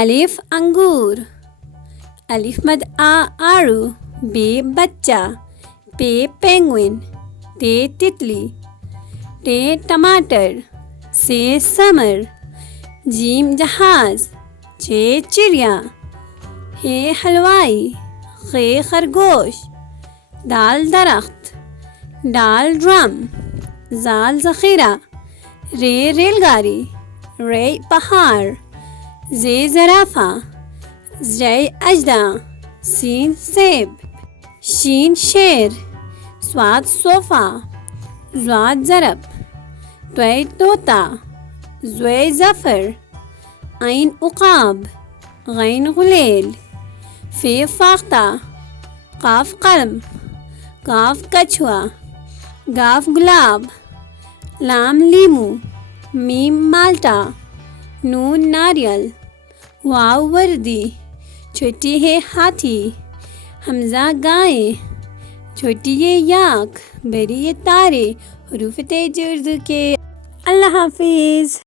الف انگور، الف مد آڑو، بے بچہ، پے پینگوئن، تے تتلی، ٹے ٹماٹر، سے سمر، جیم جہاز، چے چڑیا، ہے حلوائی، خے خرگوش، دال درخت، ڈال ڈرم، زال ذخیرہ، رے ریل گاڑی، رے پہاڑ، زے زرافہ، زے اژدہا، سین سیب، شین شیر، صاد صوفہ، ضاد ضرب، طے طوطا، زوے ظفر، عین عقاب، غین غلیل، فے فاختہ، قاف قلم، کاف کچھوا، گاف گلاب، لام لیمو، میم مالٹا، نون ناریل، واو وردی، چھوٹی ہے ہاتھی، حمزہ گائے، چھوٹی یہ یاک، بڑی یہ تارے، حروف تہجی اردو کے۔ اللہ حافظ۔